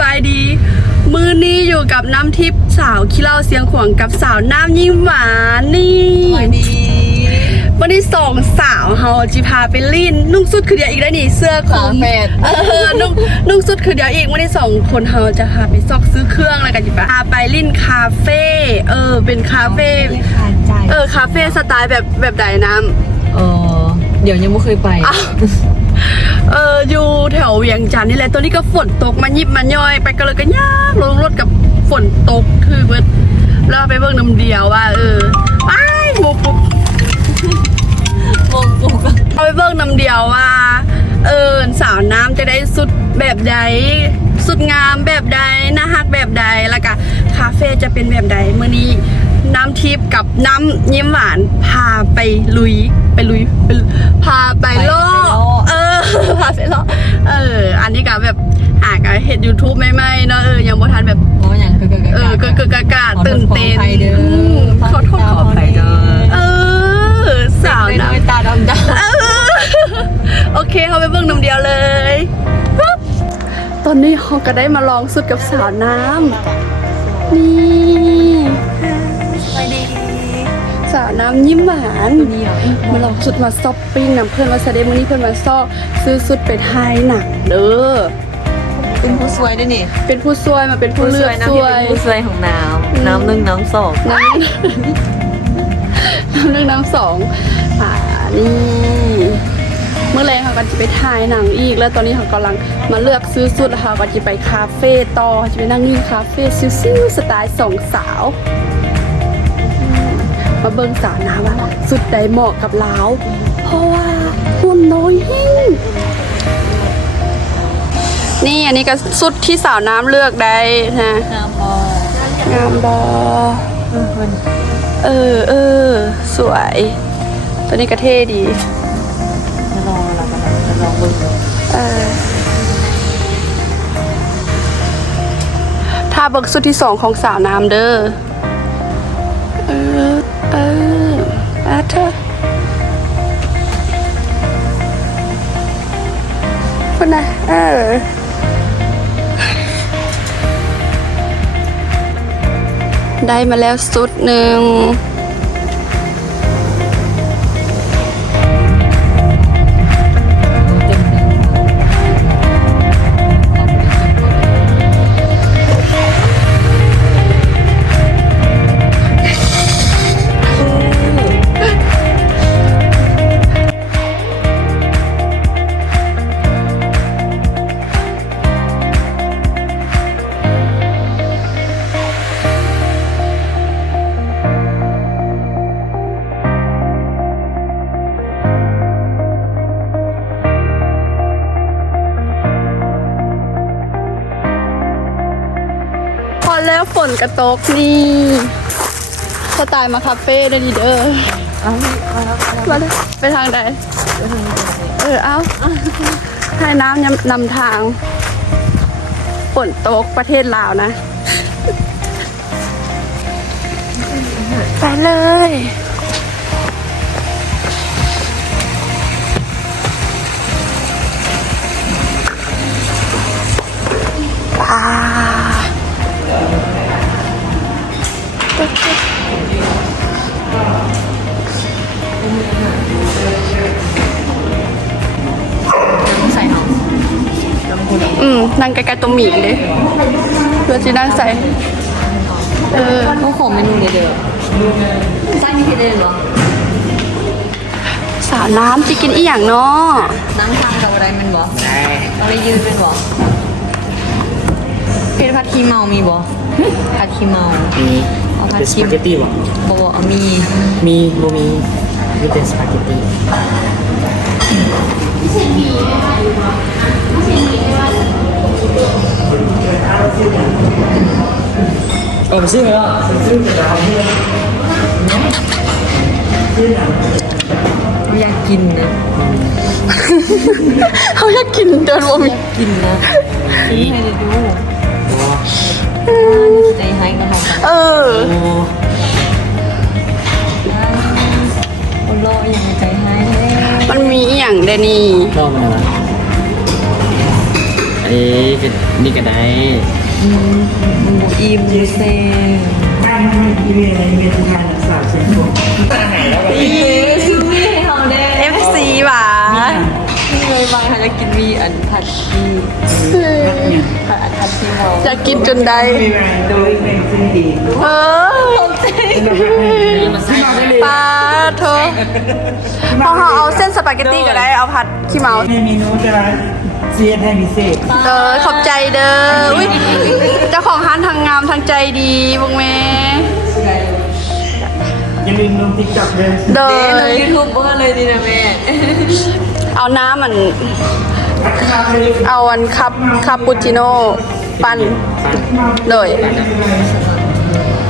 บายดี มือนี้อยู่กับน้ำทิพย์สาวขี้เหล่าเสียงขวางกับสาวน้ำยิ้มหวานนี่สวัสดีวันนี้สองสาวเฮาจิพาไปลินนุ่งสุดคือเดียวอีกแล้วนี่เสื้อคลุฝามแฝดเออนุ่งนุ่งสุดคือเดียวอีกวันนี้สองคนเฮาจะพาไปซอกซื้อเครื่องอะไรกันจิปะพาไปลินคาเฟ่เออเป็นคาเฟ่ไม่ขาดใจเออคาเฟ่สไตล์แบบแบบใดน้ำเออเดี๋ยวยังไม่เคยไปอ้าว เอออยู่แถวเวียงจันทน์นี่แหละตอนนี้ก็ฝนตกมายิบมาย่อย ไปก็เลยก็ยากลงรถกับฝนตกคือเบิดแล้วไปเบิ่งน้ำเดียวว่า เออไปบุกบุกมองปุกเอาไปเบิ่งน้ำเดียวว่า เออสาวน้ำจะได้สุดแบบใดสุดงามแบบใดน่าฮักแบบใดแล้วก็คาเฟ่จะเป็นแบบใดเมื่อนี้น้ำทิพย์กับน้ำยิ้มหวานพาไปลุยไปลุยพาไปโลก พาไปโลกเออ อันนี้ก็แบบหากเห็น YouTube ไม่ไม่ๆเนาะเออยังบ่ทันแบบอ๋ออย่างเกิดเกิดเออเกิดเกิดกากาตื่นเต้นขอโทษขออภัยเด้อมขอโทษขออภัยเด้อเออสาวน้น้ำอยตาดำดเออโอเคเขาไปเบิ่งน้ำเดียวเลยปั๊บตอนนี้เขาก็ได้มาลองสุดกับสาวน้ำนี่ำไปดี สาวน้ำยิ้มหวานนี่เหรอมาลองสุดมาช้อปปิ้งนะเพื่อนว่าแสดงวันนี้เพื่อนมาซ่อซื้อสุดไปไทยหนักเด้อเป็นผู้สวยด้วยนี่ เป็นผู้ช่วยมาเป็นผู้เลือกน้ำช่ที่วเป็ยนผู้สวยของน้ำน้ำหนึ่งน้ำสองน้ำน้ำหนึ่งน้ำสองอ่านี่เมื่อไรเขาก็จะไปถ่ายหนังอีก แล้วตอนนี้เขากำลังมาเลือกซื้อสุดแล้วเขาก็จะไปคาเฟ่ต่อจะไปนั่งนี่คาเฟ่ซิวๆสไตล์สองสาวอื มาเบิ่งสาวน้ำว่า สุดใดเหมาะกับเราเพราะว่าหุ่นน้อยหิ้งนี่อันนี้ก็สุดที่สาวน้ำเลือกได้นะน้ำบองามบอเออเออสวย ตัวนี้ก็เท่ดีจะลองอะไรกันจะลองเบิ่งเออถ้าเบิกสุดที่สองของสาวน้ำเด้อเออ อาเธอคนไหนะเออได้มาแล้วสุดหนึ่ง กระตกนี่สไตล์มาคาเฟ่ได้ดีเด้อเอาเอาแล้วเอาแล้วมาเลยไปทางใด เออเอาให้น้ำนำทางฝนตกประเทศลาวนะ ไปเลย กล้ๆตัวหมีเลยเพื่อจะนั่งใส่ เออเขาขอเมนูเดียวเดียวสร้างนี่คือได้เหรอสาวน้ำจะกินอีหยังเนาะน้ำทางกับอะไรมันบ่อะไรยืนเป็นบ่เป็นผัดขี้เมามีบ่ผัดขี้เมามีเอาผัดเป็นสขี้ปาเกตตี้บ่บ่เอามี มีโมมีมีเป็นสปาเกตตี้ โอ้ไปซื้อไหมล่ะเขาอยากกินนะเขาอยากกินเดินวมีกินนะซื้อให้ได้ดูโอ้ใจให้กันลองกันเออโอ้เอารออย่างใจให้เลยมันมีอีหยังเดยวนี่ ชอบมันอะไร อันนี้เป็นนี่ก็ได้อิมยูเซบ้านไม่อีเมลอะไรอีเมลทำงานรักษาเสียงผมอีซูมี่ให้เขาได้ FC หวาเลยบางเขาจะกินมีอันผัดชีผัดอันผัดชีเราอยากกินจนได้โดยเป็นสิ่งดีเออจริงปลาโทพอเขาเอาเส้นสปาเกตตี้ก็ได้เอาผัดขี้เมาในเมนูจะ เสียให้พิเศษเออขอบใจเด้ออุ๊ยเจ้าของร้านทางงามทางใจดีบงแม่อย่าลืมลงติ๊กต็อกเดินเด้เด้อยูทูบเบอร์เลยดีนะแม่ เอาน้ำมัน เอาอันคับคาปูชิโน่ปั่นโดย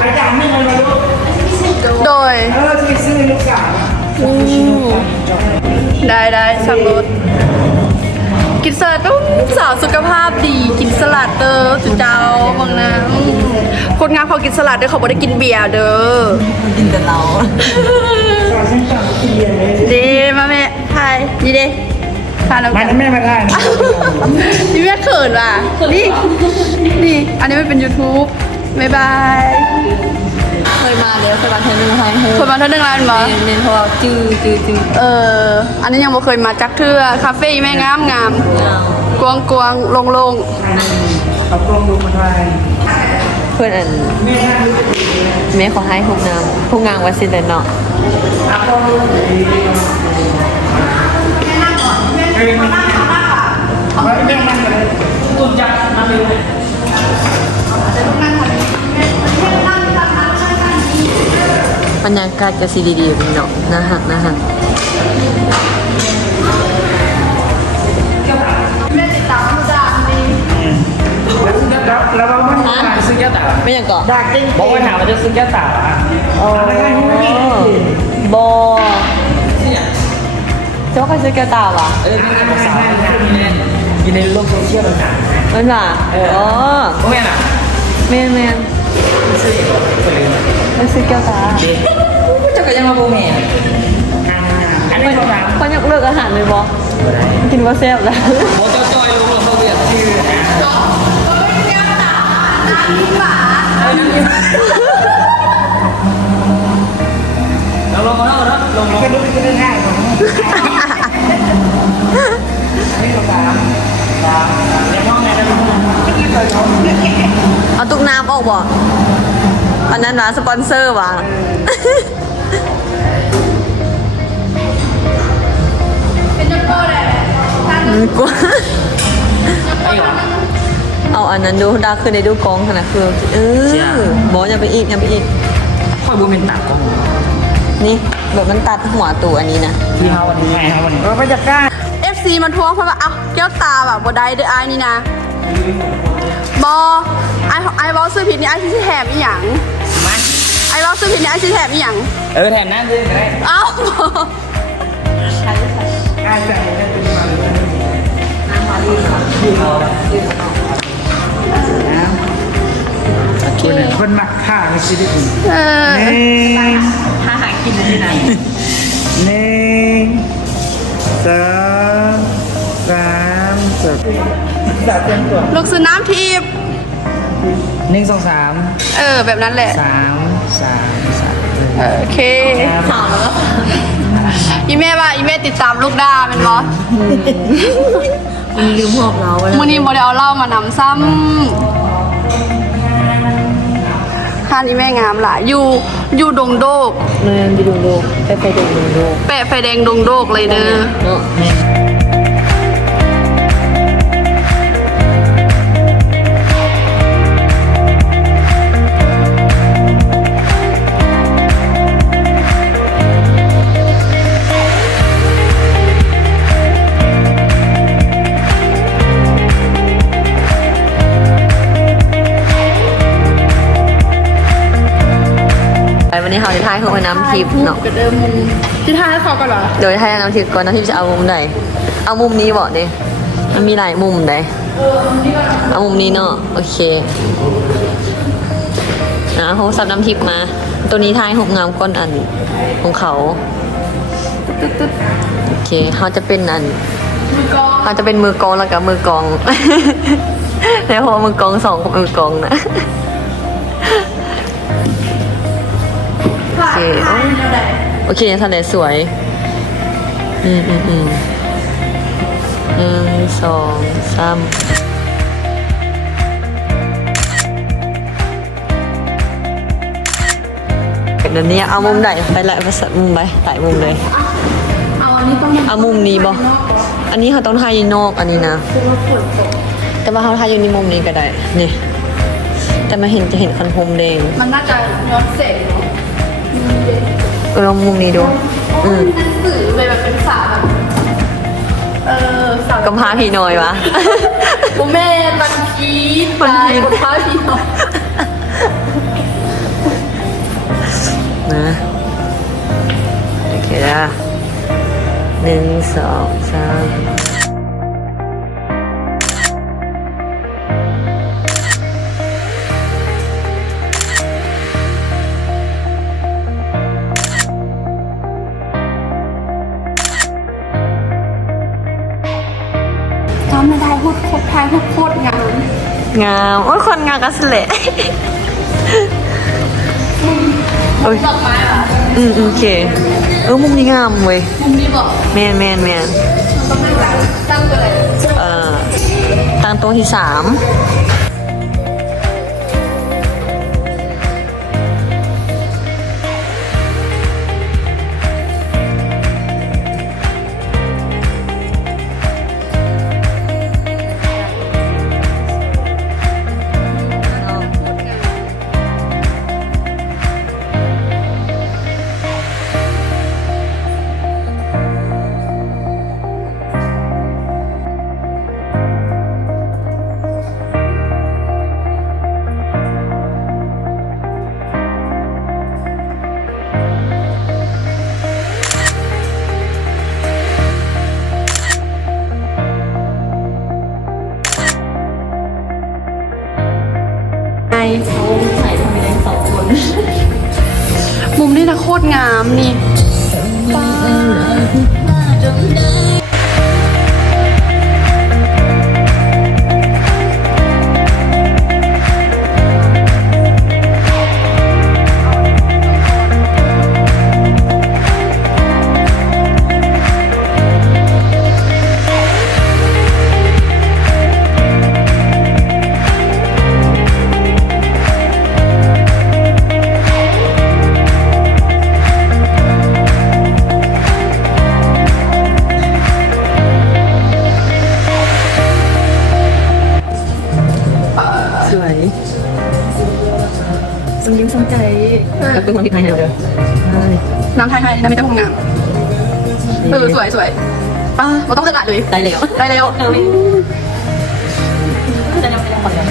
อาจารย์ไม่มาลูกโดยเออจะไปซื้อลูกสาวอืมได้ได้สั่งรถ กินสลัดอุ้มสาวสุขภาพดี กินสลัดเด้อจุเจ้าบางนะอืมคนงานเขากินสลัดเด้อเขาบ่ได้กินเบียร์เด้อกินแต่เราสาวฉันต่างที่เรียนเลยดีมาแม่ทายดีเด้ทานแล้วมากันแล้วแม่มาได้นะนี่แม่เขินว่ะนี่นี่อันนี้มันเป็น YouTube บ๊ายบายเคยมาแล้วเคยมาเทนึงให้ฮูคนมาเท่านึงร้านมาเน้นเน้นเพราะว่าจื้อจื้อจื้อเออ อันนี้ยังบ่เคยมาจักเทื่อคาเฟ่แม่งามงามเงากวางกวางลงลงเอากล้องดูมาได้เพื่อนอันแม่นั่งดูจะดีเลยแม่ขอให้พุกงามพุกงามวัดสินเลยเนาะเอากล้องดูจะดีเลยเออมันไม่แม่นั่งเลยตุ่นจับมาเลย บรรยากาศก็สีดีๆเป็นเนาะน่าหักน่าหักแม่ติดตามทุกด่านดีแล้วแล้วเราไม่ต้องการซื้อแก้วตาไม่อย่างก่อนดักจริงบอกว่าถามว่าจะซื้อแก้วตาอะอะไรกันนี่บอเจ้าใครซื้อแก้วตาวะเออมีงานภาษาอยู่ในโลกโซเชียลต่างมันล่ะอ๋อๆโอ้ยน่ะแมนแมนซื้อ ไม่ซื้อแก้วตาเจ้าก็ยังมาบูแม่อันนี้เขาถามเขาอยากเลิกอาหารเลยบอกินว่าแซ่บแล้วโอ้เจ้าจอยรู้เขาเรียกชื่อลงลงมาแล้วนะลงลงก็รู้ไปก็ง่ายกว่านี่ก็ตามตามในห้องไหนนะลูกก็คือ เคยเขาเอาตุกน้ำออกบ่อันนั้นนะสปอนเซอร์วะเป็นยอดโก้เลยท่านกลัวเอาอันนั้นดูดาขึ้นในดูกองขนาดคือเออบออย่าไปอีกอย่าไปอีกค่อยบูเป็นตากล้องนี่แบบมันตัดหัวตัวอันนี้นะที่เขาวันนี้ไงเขาวันนี้เออไปจัดการ FC มันทวงเพราะว่าเอ้าแก้วตาแบบบ่ได้เด้อไอ้ายนี่นะ บอไอ้ไอ้บอซื้อผิดนี่ไอ้ที่แถมอีหยังมาไอ้บอซื้อผิดนี่ไอ้ที่แถมอีหยังเออแทนนั่นด้วยก็ได้เอ้าง่ายจังเลยเป็นมาเลยนะคนหมักข้าในชีวิตเออหนึ่งถ้าหากินที่ไหนหนึ่งสองสามจบจับเต็มตัว ลูกซื้อน้ำทิพย์หนึ่งสองสามเออ แบบนั้นแหละ สามสามสามโอเคข่าวแล้วก็อีแม่ว่าอีแม่ติดตามลูกดาเป็นบอสมีลืมหอบเราไว้มื่อนี้โมเดลเล่ามานำซ้ำห้านอีแม่งามหล่ะอยู่อยู่ดงโดกเมืองดีดูโลกไปไปดูดูโลกแปะไฟแดงดงโดกเลยเด้อ นี้เขาจะทายคือน้ำทิพย์เนาะกับเดิมมุมที่ท้ายเขากันเหรอโดยให้น้ำทิพย์ก่อนน้ำทิพย์จะเอามุมใดเอามุมนี้บอกดิมันมีหลายมุมใดเอามุมนี้เนาะโอเคนะเขาสับน้ำทิพย์มา ตัวนี้ทายหกงามก้นอันของเขาโอเคเขาจะเป็นอันมือกองเขาจะเป็นมือกองแล้วกับมือกองแล้วพอมือกองสองมือกองนะ โอเคโอเคทะเลสวย อืมอืมอืมหนึ่งสองสามเดี๋ยวนี้เอามุมไหนไปละไปสักมุมไปถ่มุมเลย เอาอันนี้ต้องเอามุมนี้บ่อันนี้เขาต้องถ่ายอยู่นอกอันนี้นะ แต่ว่าเขาถ่ายอยู่ในมุมนี้ก็ได้ นี่ แต่มาเห็นจะเห็นคันพรมแดง มันน่าจะย้อนเสร็จเนาะ เออลองมุมนี้ดู อืมหนังสือเลยแบบเป็นสาวแบบเออสาวกำพร้าพี่น้อยวะ โมแม่ตันพีดตันพีตายดคนพาพีน้องนะโอเคนะหนึ่งสองสาม นงามกันสเละโอ้ยดอกไม้เหรออืมอืมโอเค เออมุมนี้งามเว้ยมุมนี้บอกแมนแมนแมนต้องตั้งตั้งเลยเอ่อตั้งโต๊ะที่สาม นี่นะโคตรงามนี่ แล้วเป็นคนที่ไทยให้เราเลยน้ำไทยไทยน้ำมีแต่ความงามเออสวยสวยป้าเราต้องเลือกอะเลยได้แล้วได้แล้ว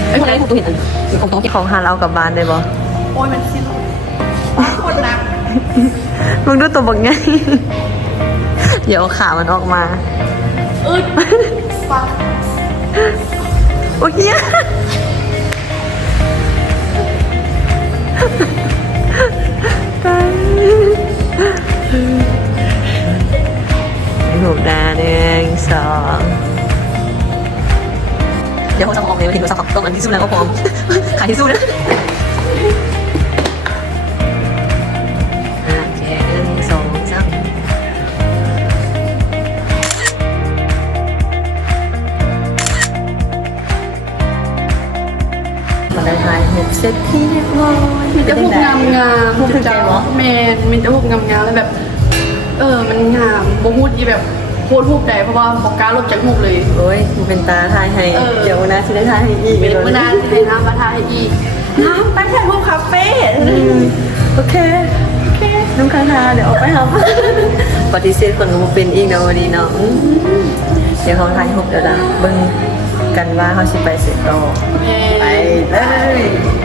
ไอ้คนนั้นกูเห็นอันของที่ของหาเรากลับบ้านได้บ่โอ้ยมันสิ้นคนนักมึงดูตัวบักไงเดี๋ยวขามันออกมาอึดฟังโอ้ย หนูนาหนึ่งสองเดี๋ยวเขาจะมองเลยว่าถึงเราสับต้องอันที่สู้แล้วก็พร้อมขายที่สู้นะ ได้ทายหกเซตที่เรียบร้อยมีแต่พวกงามงามพวกถึงใจวะแมนมีแต่พวกงามงามแล้วแบบ เออมันงามโบมูดที่แบบโคตรรูปใดเพราะว่าบอกการลบจากมุกเลย โอ้ยกูเป็นตาทายให้เออเดี๋ยวนะสิได้ทายให้อีกเป็นเมื่อนานที่ในน้ำมาทายอีกน้ำตั้งแต่พวกคาเฟ่โอเคโอเคน้ำค้างคาเดี๋ยวออกไปครับปฏิเสธคนก็เป็นอีกเนาะวันนี้เนาะอืมเดี๋ยวเขาทายหกเดี๋ยวนะเบิ่งกันว่าเขาสิไปเสร็จต่อไป เลย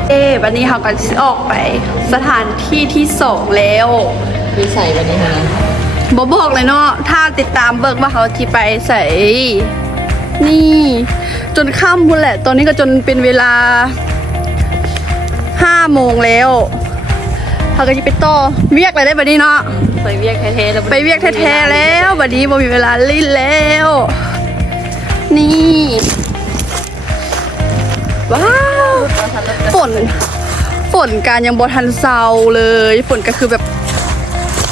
เอ๊ะวันนี้เขาก็จะออกไปสถานที่ที่สองแล้วมีใส่วันนี้นะบอบอกเลยเนาะถ้าติดตามเบิกว่าเขาที่ไปใส่ นี่ จนค่ำบุญแหละ ตอนนี้ก็จนเป็นเวลาห้าโมงแล้วเขาก็จะไปต่อเวียกอะไรได้บัดนี้เนาะไปเวียกแท้ๆแล้วไปเวียกแท้ๆแล้วบัดนี้บ่มีเวลาลิ้นแล้ว นี่ว้าว ฝนฝนการยังบทันเซาเลย ฝนก็คือแบบ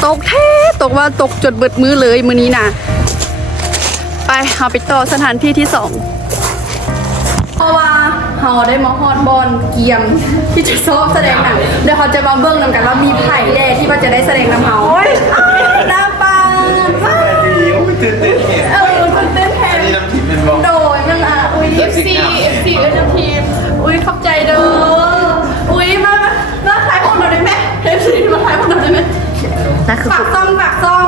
ตกแท้ตกว่าตกจดเบิดมือเลยมือนี้นะไปเอาไปต่อสถานที่ที่สองเพราะว่าเราได้มาฮอดบอลเกียมที่จะซ้อมแสดงหนังเดี๋ยวเขาจะมาเบิ้งนำกันว่ามีไผ่แร่ที่ว่าจะได้แสดงนำเขาหน้าปานว้าวดีโอ้ยตื่นเต้นเนี่ยเออมันเต้นแทนนี่น้ำทิพย์เป็นบอกโดยมันอะอุ้ย FC FC เอ็นทีม อุ้ยขอบใจเด้อ อุ้ยมามามาขายของเราได้ไหม FC มาขายของเราได้ไหมนั่นคือ ฝากซ่องฝากซ่อง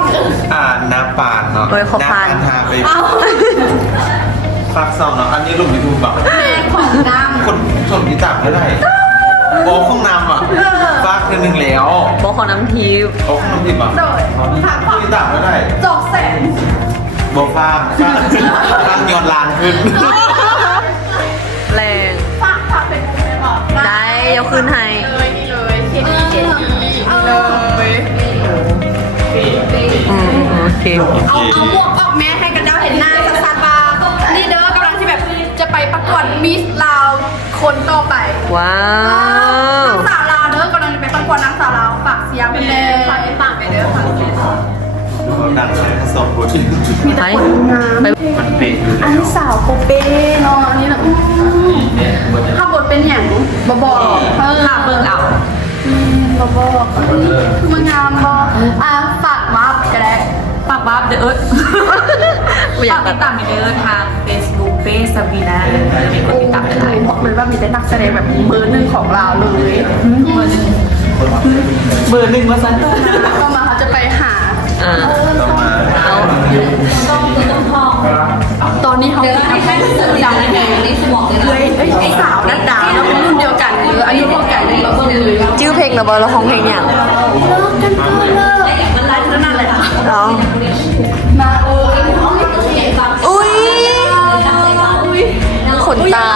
อ่านน้ำปานเนาะโดยขอพานน้ำหาไปเอาฝากซองเนาะ อันนี้ลงยูทูบบอกแม่ของน้คนชมที่จับไม่ได้โอ้ข้องน้ำอะฝากเดือนหนึ่งแล้วบอกของน้ำทิพย์โอ้ข้องน้ำทิพย์อะำโดยฝากฝากที่จับไม่ได้จอกแสนบอกฟางฟางฟางยอดลานขึ้นแร เดี๋ยวคืนให้เลยนี่เลยเคดีเคดีเลยอืมอืมโอเค เอาเอาหมวกออกแม่ให้กันเจ้าเห็นหน้าชัดๆบานี่เด้อกำลังที่แบบจะไปประกวดมิสลาวคนต่อไปว้าวนางสาวลาวเด้อกำลังจะไปประกวดนางสาวลาวฝากเสียงไปเลยฝาก ดังเลยผสมบุญมีแต่คนงามมันเป็นอยู่อันแล้วนี้สาวโคเป้เนาะอันนี้นะอื้อถ้าบทเป็นอย่างบอบอเออเบิ่งเอาบอบอคือมันงามบออะฝากมาก็ได้ฝากบ้าเด้อไม่อยาฝากกตัติดดตามเด้อทาง Facebook เป้สวีนาเลยมีคนติดตามหลายบอกเลยว่ามีแต่นักแสดงแบบเบอร์หนึ่งของเราเลยเบอร์หนึ่งมาซันเตอร์ก็มาเขาจะไปหา อ่าต้องมาเอาตอนนี้เขาเป็นนักแสดงดังแน่เลยเอ้ยไอ้สาวนัดดาวเราเป็นรุ่นเดียวกันหรืออายุเท่ากันเราก็เลยชื่อเพลงหราบอเราของเพลงอย่างเลิกกันก็เลิกมันไลฟ์นั่นแหละเอามาโอ้ยอุ้ยขนตา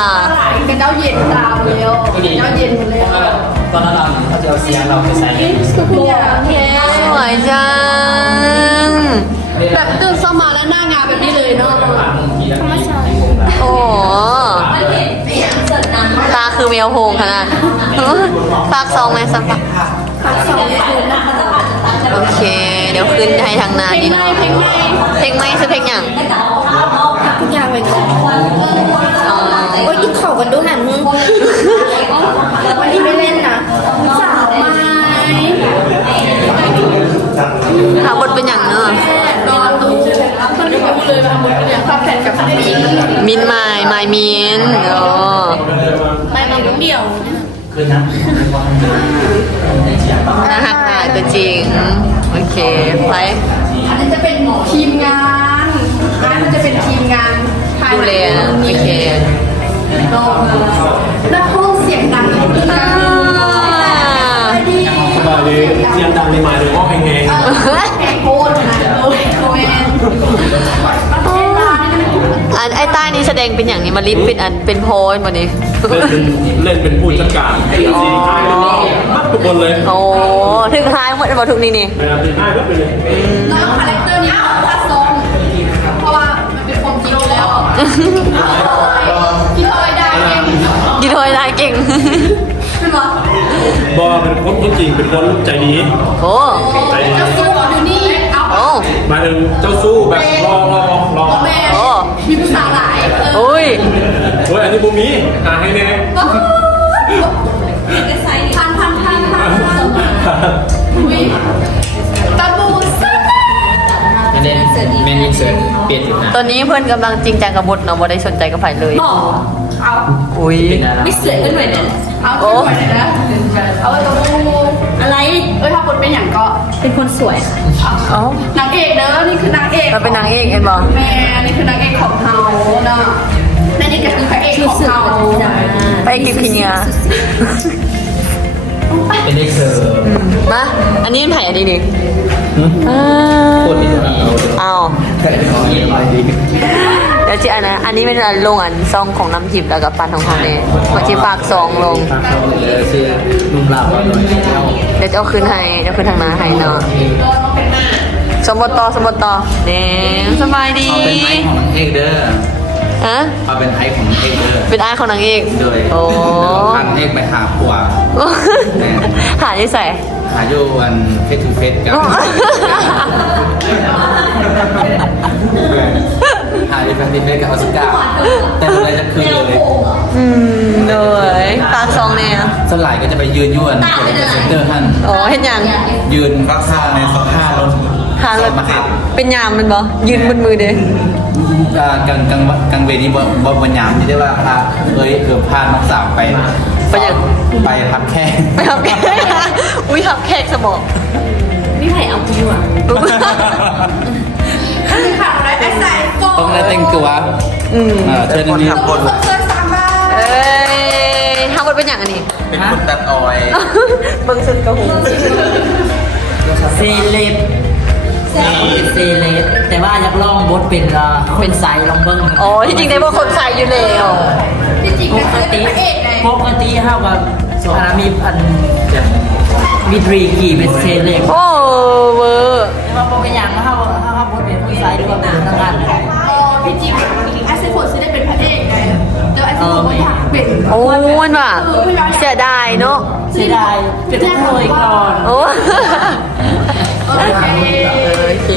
เป็นเจ้าเย็นตาเดียวเจ้าเย็นเลยตอนนั้นเราเขาจะเอาเสียงเราไปใส่คือคุณยายแค่ส วยจัง แบบตื่นสมาแล้วหน้างานแบบนี้เลยเนาะโอ้โหตาคือเมียวโฮงขนาดฝากซองไหมสักฝากโอเค เดี๋ยวขึ้นให้ทางนาเพลดีงไหนเนาะเพลงไหนเพลงไหมคือเพลงอย่างทุกอย่างเลยค่ะอ๋อโอ้ยกินข้าวกันดูหันมึง ถามบทเป็นอย่างเนอะนอนดูคนที่พูดเลยมาหมดเลยความแผนกับพี่มินไมล์ไมล์มินโอ้ไม่มาเดี่ยวคือนะน่าหักหน่ายตัวจริง โอเค ไป อันนี้จะเป็นทีมงานอันนี้จะเป็นทีมงานภายดูในแลโอเคนักห้องเสียงดังดีอ่าส บายดีเสียงดังในมาเลยว่าแหงแกโคตรนะโอ้ยโอ้ยประเทศลาวนี่มันอันไอ้ใต้นี้แสดงเป็นอย่างนี้มาลิฟเป็นอันเป็นโพสวันนี้เล่นเป็นเล่นเป็นผู้จัดการสีท้ายลูกน้องมัดทุกคนเลยโอ้ถึงท้ายหมดบอกทุกนี่นี่แบบสีท้ายก็เป็นเลยแล้วคาแรคเตอร์นี้เอาพัดซองเพราะว่ามันเป็นความจริงแล้วพี่ทอยได้เองกินโทยได้เก่ง เป็นวะบอเป็นคนคนจริงเป็นคนใจดี โอ้ใจดี เจ้าสู้อยู่นี่ เอาโอ้หมายถึงเจ้าสู้แบบรอรอรอแม่มีภาษาหลายเออโอ้ยโอ้ยอันนี้บูมีหาให้แน่พันพันพันพันอุ้ยตะบูซ่าไม่ได้ไม่ได้เสิร์ฟเปลี่ยนอยู่นะตอนนี้เพื่อนกำลังจริงจังกับบทเนาะบ่ได้สนใจกับไผเลย บอก เอาอุ้ยเป็นอะไรไม่เสียกันหน่อยนะเอาสวยเลยนะเอาไว้ตะบูอะไรเอ้ยถ้าคนเป็นอย่างก็เป็นคนสวยเอ้านางเอกเด้อนี่คือนางเอกเราเป็นนางเอกเอ็นบอแม่นี่คือนางเอกของเฮาเนาะและนี่ก็คือพระเอกของเฮาไปกินพิเนียเป็นเด็กเสิร์ฟมาอันนี้มันไผ่อันนี้ดิอ่าโคตรดีเอา เดี๋ยวจีอันนะอันนี้เป็นอันลงอันซองของน้ำทิพย์แล้วกับปันของเขาเนี่ยมาจีฝากซองลงฝากเขาเลยชื่อนุ่มเหล่าเดี๋ยวจะเอาคืนให้เดี๋ยวคืนทางนาให้เนาะสมบตอสมบตอเนี่ยสบายดีเป็นไม้ของเอกเด้อฮะมาเป็นไอของเอกเลยเป็นไอายของนางเอกโดยโอ้ทางเอกไปหาผัวหาที่ใส่หาอยู่วันเฟสทูเฟสกันหา อยู่เฟสทูเฟสกับออสการ์แต่อะไรจะคืนเลยอืมเลยปากซองเนี่ยสลายก็จะไปยืนยวนเซ็นเตอร์ท่านอ๋อเห็นยังยืนรักษาในสภาพรถหารถมาครับเป็นยามมันบ่ยืนบนมือเด้กังกังกังกังเวนี้บ่บ่บรรยามที่ได้ว่าพาเอ้ยเกือบพาน้องสาวไปไปยังไปพับแค่ไปทำแขกอุ้ยทำแขกสมองนี่ไผ่เอากูอะคือขาดอะไรไอ้ใส่โฟ ต้องได้แต่งตัวอืมเออเชิญนี้คนเสื้อสามบาทเอ้ยทำมันเป็นอย่างอันนี้ เป็นคนตัดออยเบิ่งสุดกระหูเซเลบเป็นเซเลบแต่ว่าอยากลองบทเป็นเอ่อเป็นสายลองเบิ้งอ๋อที่จริงได้ว่าคนใส่อยู่แล้วที่จริงปนะกคือเป็ตินพระเอกไงปกติเท่ากับอันนั้นมีอันมีดรีกี่เป็นเซเลบโอ้เวอร์แต่ว่าปกติอย่างเท่าเท่ากับบทเป็นคนสายหรือว่าเป็นทางการอะไรอ๋อที่ จริงไอ้เซฟอร์ดจะได้เป็นพระเอกไงแต่ไอ้เซฟอร์ดไม่อยากเป็นโอ้มันว่ะเสียดายเนาะเสียดายเป็นกระเทยก่อนโอ้โอเคโอเค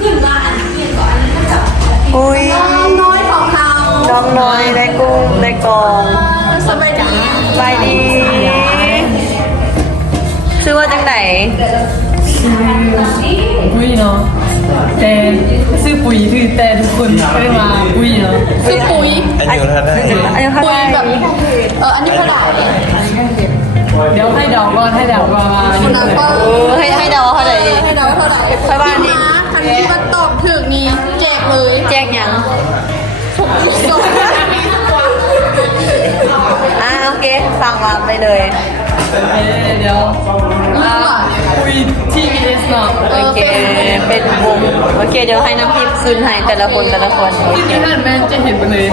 ขึ้นมาอันนี้ก่อนอันนี้ก็จะอุ้ยน้องน้อยของเราน้องน้อยได้กุ้งได้กองสบายดีไปดีชื่อว่าจังไหน ปุ้ยเนาะแต่ซื้อปุ๋ยคือแต่ทุกคนไม่ได้มาปุ้ยเนาะคือปุ๋ยอันนี้เท่าไหร่ปุ๋ยแบบเอออันนี้กระดาษเนี่ยเดี๋ยวให้เดาก่อนให้เดาก่อนว่าคุณนักก็เออให้ให้เดาเท่าไหร่ดีให้เดาเท่าไหร่ค่อยว่านี่คันที่มันตอบถึงนี่แจกเลยแจ้งยังส่งอ่าโอเคฟังมาไปเลยเอ้ยเดี๋ยว อ่าปุ้ยทีวีเอสเนาะโอเค เป็นวงโอเค เดี๋ยวให้น้ำพิมพ์คืนให้แต่ละคนแต่ละคนโอที่เคที่นั่นแม่จะเห็นไปเลย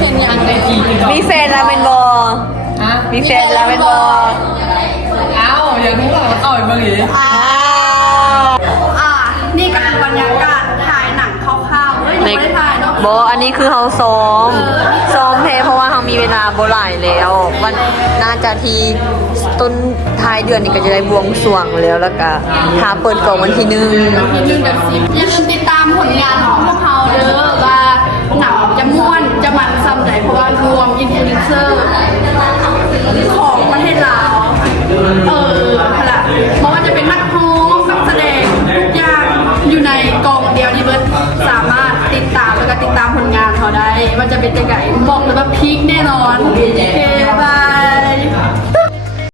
เห็นยังในทีวีมีแฟนแล้วเป็นบอฮะมีแฟนแล้วเป็นบออ้าวอย่างนี้เราเอาอีกบ้างหรือ อ้าว อ่า นี่ก็คือบรรยากาศถ่ายหนังคร่าวๆเฮ้ยยังไม่ได้ถ่ายเนาะ บออันนี้คือเขาซ้อม ซ้อมเพลงเพราะว่า เวลาโบหลายแล้ว วันน่าจะทีต้นท้ายเดือนนี้ก็จะได้บวงสรวงแล้วแล้วก็ทาเปิดกล่องวันที่หนึ่งนิดนึงเดี๋ยวสิอย่าลืมติดตามผลงานของพวกเราเด้อว่าหนังจะม่วนจะมันซ้ำไหนเพราะว่ารวมอินฟลูเนเซอร์ของประเทศลาวเออขนาดเพราะว่า เป็นยังไงบอกเลยว่าพีคแน่นอนโอเคบาย